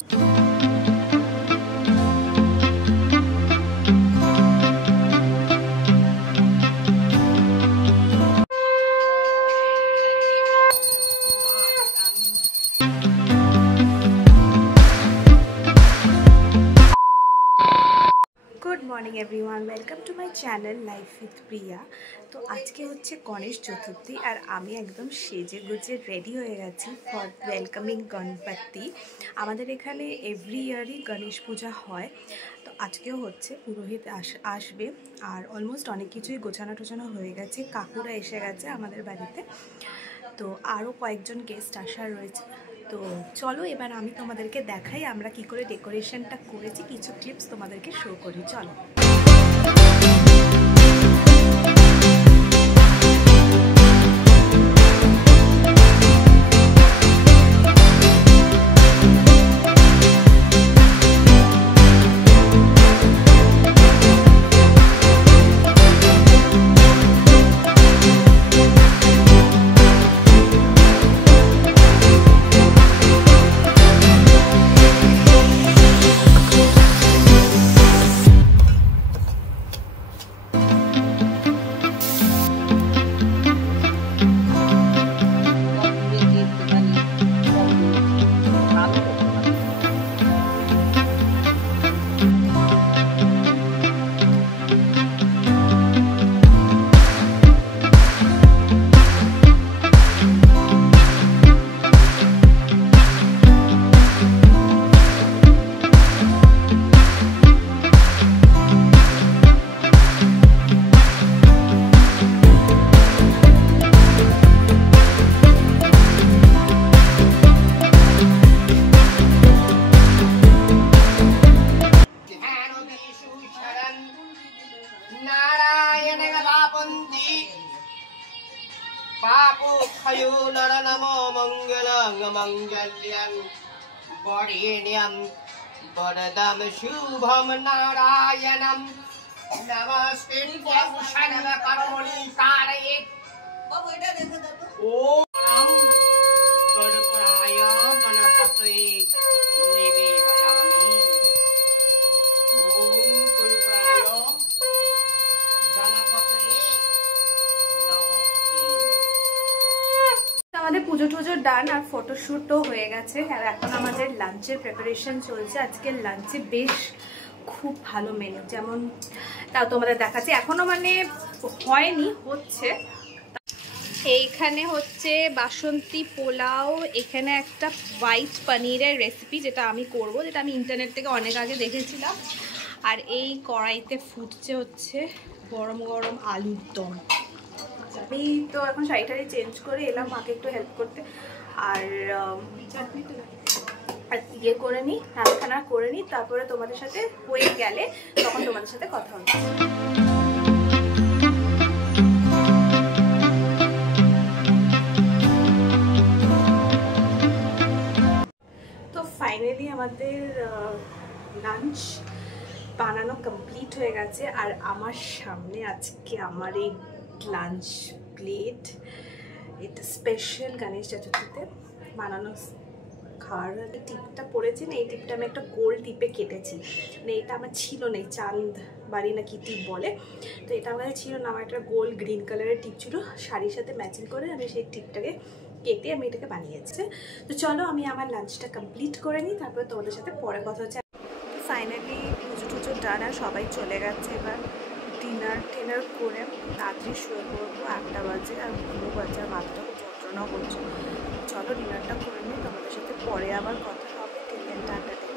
Good morning everyone, welcome to my channel Life with Priya. तो आज के होच्छे गणेश चतुर्थी और आमी एकदम सेजे गुजे रेडी हो गेছি फर वेलकामिंग गणपति। आमादेर एखाने एवरी ईयारই गणेश पूजा হয়। तो आजकेও হচ্ছে পুরোহিত আসবে আর অলমোস্ট অনেক কিছুই গোছানো টোছানো হয়ে গেছে, কাকুরা এসে গেছে আমাদের বাড়িতে। তো আরও কয়েকজন গেস্ট আসার রয়েছে। তো চলো এবার আমি তোমাদেরকে দেখাই আমরা কি করে ডেকোরেশনটা করেছি, কিছু ক্লিপস তোমাদেরকে শো করি। চলো। पापो खयो नर नमो मंगलं मंगल्यं वरेण्यं वरदं शुभं नारायणं नमस्ते सर्वकर्मणि कारये ओम कर्पूराय गणपतये निवेदयामि। ओम कर्पूराय गणपतये আমাদের পুজো টুজো ডান আর ফটোশ্যুটও হয়ে গেছে আর এখন আমাদের লাঞ্চের প্রিপারেশন চলছে। আজকের লাঞ্চে বেশ খুব ভালো মেনু, যেমন তাও তোমাদের দেখাচ্ছি, এখনো মানে হয়নি, হচ্ছে। এইখানে হচ্ছে বাসন্তী পোলাও, এখানে একটা হোয়াইট পনিরের রেসিপি যেটা আমি করব, যেটা আমি ইন্টারনেট থেকে অনেক আগে দেখেছিলাম। আর এই কড়াইতে ফুটছে হচ্ছে গরম গরম আলুর দম। আমি তো এখন শাড়িটারি চেঞ্জ করে এলাম মাকে একটু হেল্প করতে, আর ইয়ে করে নিই, রান্নাখানা করে নিই, তারপরে তোমাদের সাথে হয়ে গেলে তখন তোমাদের সাথে কথা হবে। তো ফাইনালি আমাদের লাঞ্চ বানানো কমপ্লিট হয়ে গেছে আর আমার সামনে আজকে আমার এই লাঞ্চ প্লেট। এটা স্পেশাল গণেশ চতুর্থীতে বানানো খাওয়ার। টিপটা পড়েছি না, এই টিপটা আমি একটা গোল টিপে কেটেছি, মানে এটা আমার ছিল না, চাঁদ বাড়ি না কি টিপ বলে, তো এটা আমার কাছে ছিল না। আমার একটা গোল গ্রিন কালারের টিপ ছিল, শাড়ির সাথে ম্যাচিং করে আমি সেই টিপটাকে কেটে আমি এটাকে বানিয়েছি। তো চলো আমি আমার লাঞ্চটা কমপ্লিট করে নিই, তারপরে তোমাদের সাথে পরে কথা হচ্ছে। ফাইনালি পুজো টুজো ডান আর সবাই চলে গেছে, এবার ডিনার করে রাত্রি শুয়ে পড়বো। 8টা বাজে আর ঘুমো বাজে আর মাথাটা খুব যন্ত্রণাও করছে। চলো ডিনারটা করে নিই, তোমাদের সাথে পরে আবার কথা হবে। টাটা।